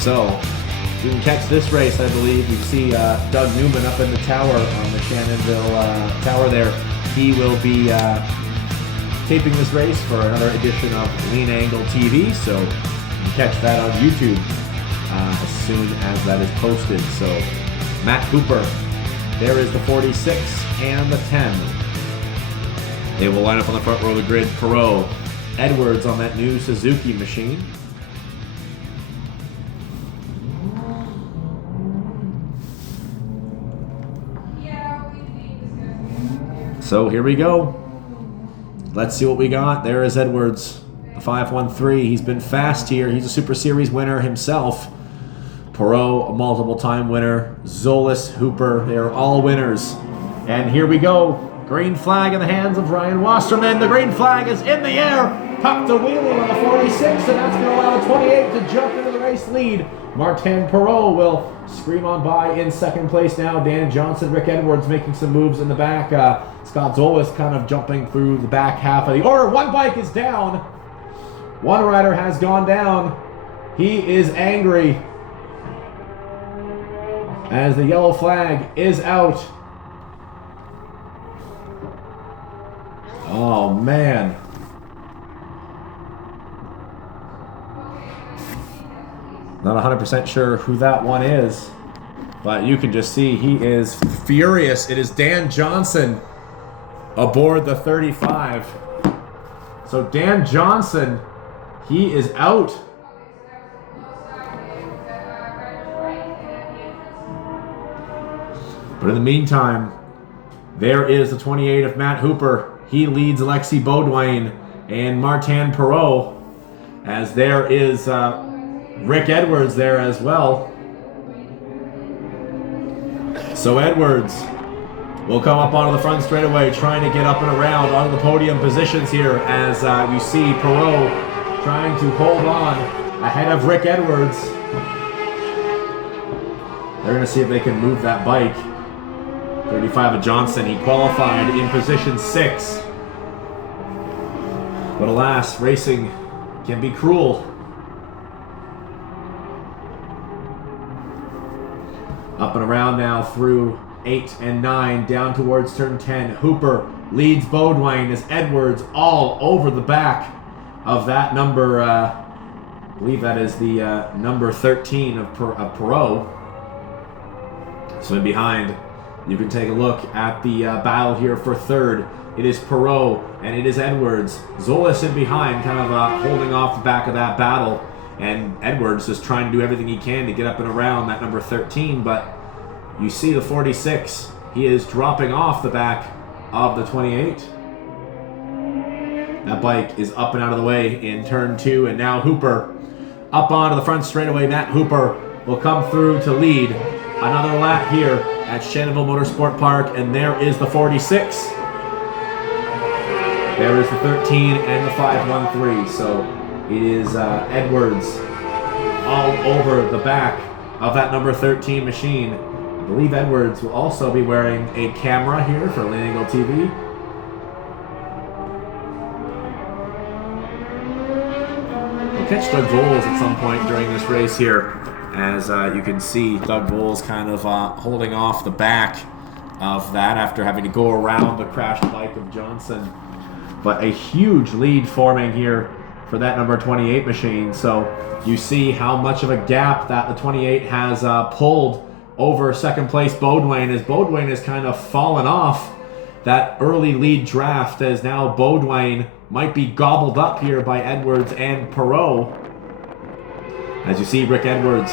So you can catch this race, I believe. You see Doug Newman up in the tower on the Shannonville tower there. He will be taping this race for another edition of Lean Angle TV. So you can catch that on YouTube as soon as that is posted. So Matt Cooper, there is the 46 and the 10. They will line up on the front row of the grid. Perot, Edwards on that new Suzuki machine. So here we go. Let's see what we got. There is Edwards, the 513. He's been fast here. He's a Super Series winner himself. Perot, a multiple-time winner. Zolis, Hooper, they are all winners. And here we go. Green flag in the hands of Ryan Wasserman. The green flag is in the air. Tucked a wheelie on the 46, and that's going to allow the 28 to jump into the race lead. Martin Perot will scream on by in second place now. Dan Johnson, Rick Edwards making some moves in the back. Scott Zolis kind of jumping through the back half of the order. One bike is down. One rider has gone down. He is angry as the yellow flag is out. Oh, man. Not 100% sure who that one is, but you can just see he is furious. It is Dan Johnson aboard the 35. So Dan Johnson, he is out. But in the meantime, there is the 28 of Matt Hooper. He leads Alexi Beaudoin and Martin Perot, as there is Rick Edwards there as well. So Edwards will come up onto the front straightaway, trying to get up and around onto the podium positions here, as you see Perot trying to hold on ahead of Rick Edwards. They're going to see if they can move that bike. 35 of Johnson, he qualified in position 6. But alas, racing can be cruel. Up and around now through 8 and 9, down towards turn 10. Hooper leads Beaudoin as Edwards all over the back of that number, I believe that is the number 13 of Perot. So in behind, you can take a look at the battle here for third. It is Perot and it is Edwards. Zolis in behind, kind of holding off the back of that battle. And Edwards just trying to do everything he can to get up and around that number 13. But you see the 46. He is dropping off the back of the 28. That bike is up and out of the way in turn 2. And now Hooper up onto the front straightaway. Matt Hooper will come through to lead another lap here at Shannonville Motorsport Park. And there is the 46. There is the 13 and the 513. So it is Edwards all over the back of that number 13 machine. I believe Edwards will also be wearing a camera here for Lean Angle TV. We'll catch Doug Voles at some point during this race here, as you can see Doug Voles kind of holding off the back of that after having to go around the crashed bike of Johnson. But a huge lead forming here for that number 28 machine. So you see how much of a gap that the 28 has pulled over second place Beaudoin, as Beaudoin has kind of fallen off that early lead draft, as now Beaudoin might be gobbled up here by Edwards and Perot. As you see Rick Edwards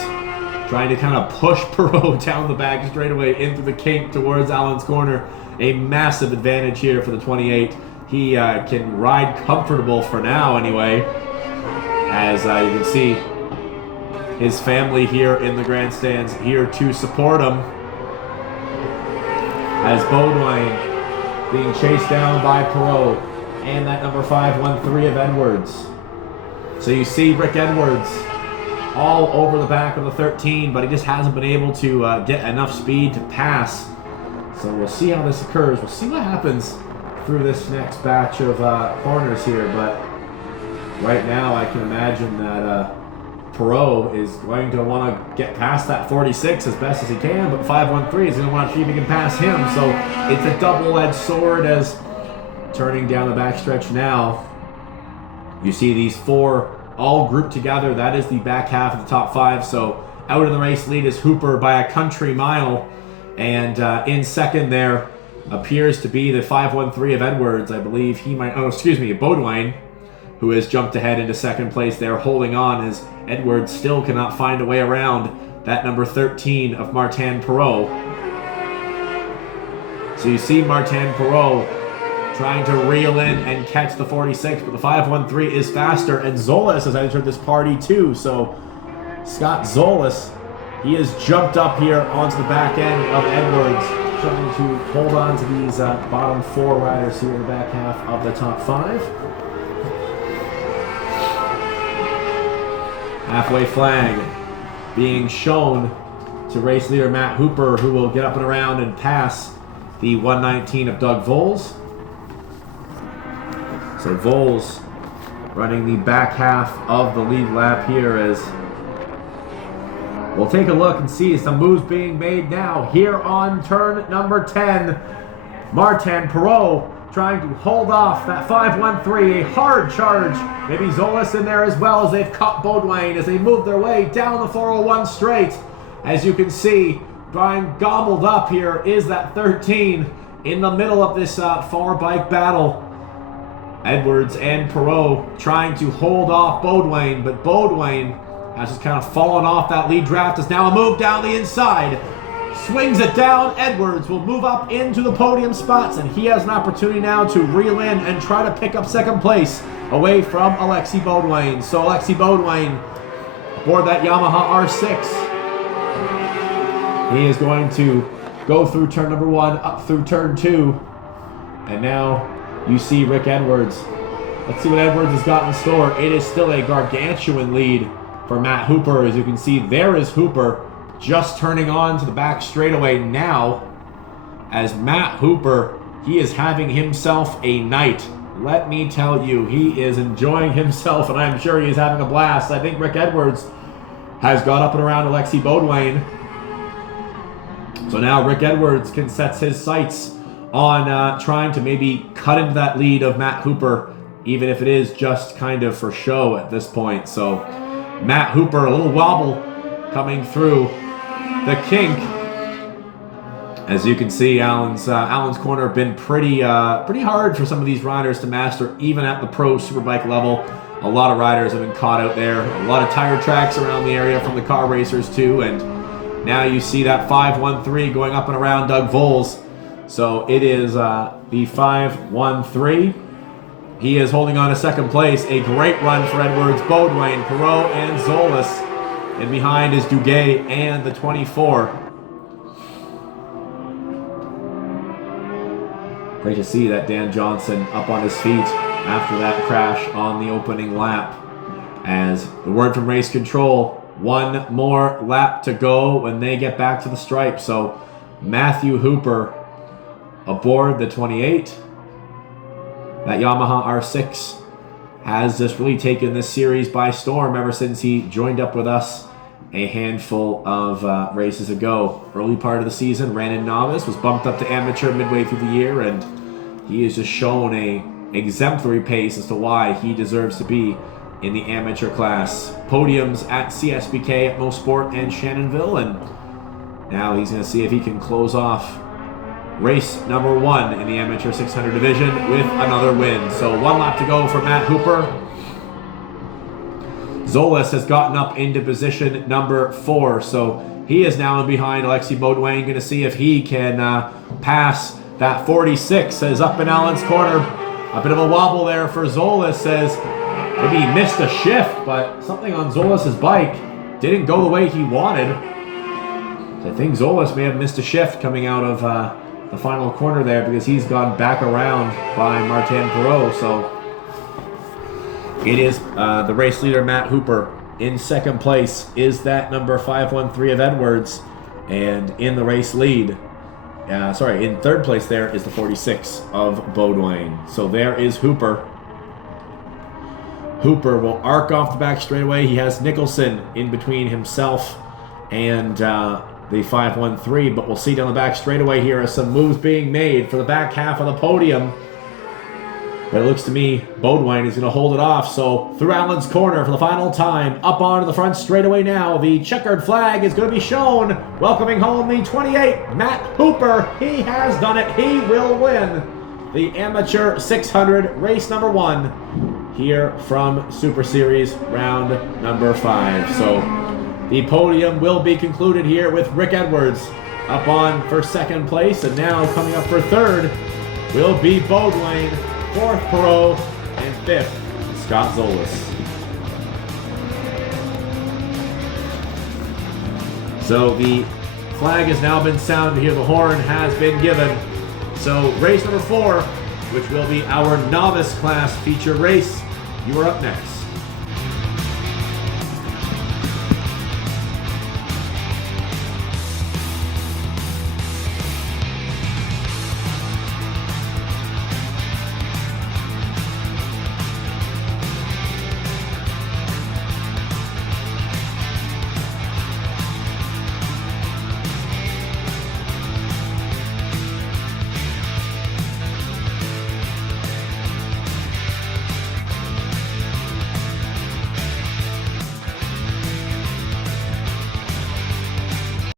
trying to kind of push Perot down the back straightaway into the kink towards Allen's corner. A massive advantage here for the 28. He can ride comfortable for now anyway, as you can see his family here in the grandstands here to support him, as Beaudoin being chased down by Perot and that number 513 of Edwards. So you see Rick Edwards all over the back of the 13, but he just hasn't been able to get enough speed to pass. So we'll see how this occurs. We'll see what happens through this next batch of corners here, but right now I can imagine that Peireira is going to want to get past that 46 as best as he can, but 513 is going to want to see if he can pass him. So it's a double-edged sword as turning down the backstretch now. You see these four all grouped together. That is the back half of the top five. So out in the race lead is Hooper by a country mile. And in second there appears to be the 513 of Edwards. I believe he might, Baudouin, who has jumped ahead into second place there, holding on as Edwards still cannot find a way around that number 13 of Martin Peireira. So you see Martin Peireira trying to reel in and catch the 46, but the 513 is faster, and Zolas has entered this party too. So Scott Zolas, he has jumped up here onto the back end of Edwards, trying to hold on to these bottom four riders here in the back half of the top five. Halfway flag being shown to race leader Matt Hooper, who will get up and around and pass the 119 of Doug Voles. So Voles running the back half of the lead lap here as we'll take a look and see some moves being made now. Here on turn number 10, Martin Peireira trying to hold off that 513, a hard charge. Maybe Zolas in there as well as they've caught Baudouin as they move their way down the 401 straight. As you can see, Brian gobbled up here is that 13 in the middle of this far bike battle. Edwards and Peireira trying to hold off Baudouin, but Baudouin has just kind of fallen off that lead draft. Is now a move down the inside. Swings it down. Edwards will move up into the podium spots, and he has an opportunity now to reel in and try to pick up second place away from Alexis Baudouin. So Alexis Baudouin aboard that Yamaha R6. He is going to go through turn number 1, up through turn 2, and now you see Rick Edwards. Let's see what Edwards has got in store. It is still a gargantuan lead for Matt Hooper. As you can see, there is Hooper just turning on to the back straightaway now. As Matt Hooper, he is having himself a night. Let me tell you, he is enjoying himself, and I'm sure he's having a blast. I think Rick Edwards has got up and around Alexis Baudouin. So now Rick Edwards can set his sights on trying to maybe cut into that lead of Matt Hooper, even if it is just kind of for show at this point. So Matt Hooper, a little wobble coming through the kink. As you can see, Alan's corner been pretty hard for some of these riders to master, even at the pro superbike level. A lot of riders have been caught out there. A lot of tire tracks around the area from the car racers too, and now you see that 513 going up and around Doug Voles. So it is the 513. He is holding on to second place. A great run for Edwards, Baudouin, Peireira, and Zolas. And behind is Duguay and the 24. Great to see that Dan Johnson up on his feet after that crash on the opening lap. As the word from race control, one more lap to go when they get back to the stripe. So Matthew Hooper aboard the 28. That Yamaha R6 has just really taken this series by storm ever since he joined up with us a handful of races ago. Early part of the season, ran in novice, was bumped up to amateur midway through the year, and he has just shown a exemplary pace as to why he deserves to be in the amateur class. Podiums at CSBK, at Motorsports, and Shannonville, and now he's going to see if he can close off race number 1 in the amateur 600 division with another win. So one lap to go for Matt Hooper. Zolas has gotten up into position number 4, so he is now behind Alexis Baudouin. Going to see if he can pass that 46. As up in Alan's corner, a bit of a wobble there for Zolas. Says maybe he missed a shift, but something on Zolas's bike didn't go the way he wanted. So I think Zolas may have missed a shift coming out of the final corner there, because he's gone back around by Martin Peireira. So it is the race leader Matt Hooper. In second place is that number 513 of Edwards, and in the race lead, in third place there is the 46 of Baudouin. So there is Hooper Hooper will arc off the back straightaway. He has Nicholson in between himself and the 513, but we'll see down the back straightaway here as some moves being made for the back half of the podium. But it looks to me Bodwine is going to hold it off. So through Allen's corner for the final time, up onto the front straightaway now. The checkered flag is going to be shown, welcoming home the 28, Matt Hooper. He has done it. He will win the Amateur 600 race number 1 here from Super Series round number 5. So the podium will be concluded here with Rick Edwards up on for second place, and now coming up for third will be Bodwine, fourth Perot, and fifth Scott Zolas. So the flag has now been sounded here. The horn has been given. So race number 4, which will be our novice class feature race, you are up next.